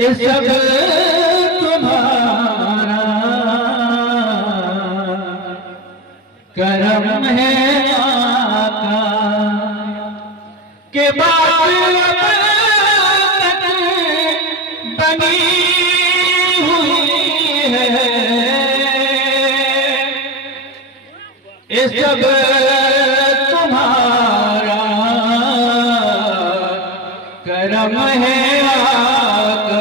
ये सब तुम्हारा करम है आका के बात बनी हुई है। ये सब तुम्हारा करम है आका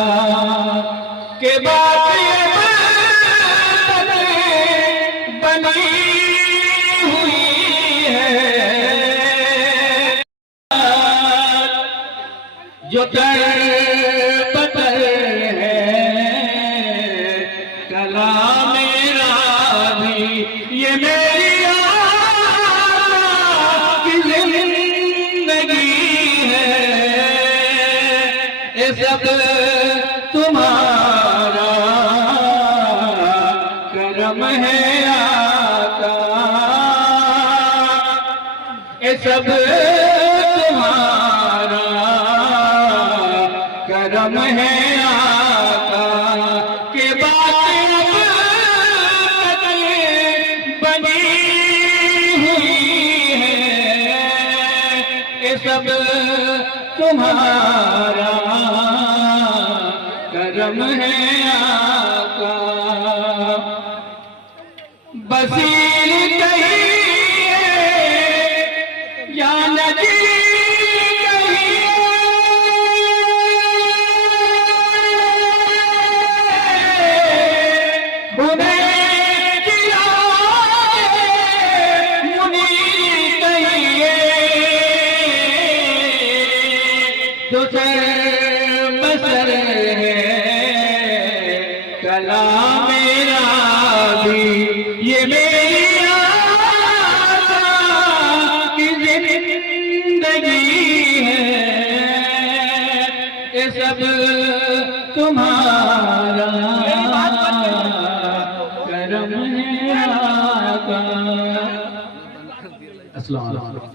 के बात बनी हुई है। जो बदल है कलाम मेरा भी ये मेरी की जिंदगी है। ये सब तुम्हारा करम है आका। ये सब तुम्हारा करम है आका के बात बनी हुई है। ये सब तुम्हारा करम है आका। बसीर कहिए या नदी बसर है कलाम मेरा भी ये मेरी आका की जिंदगी है। ये सब तुम्हारा करम है आका। अस्सलाम वालेकुम।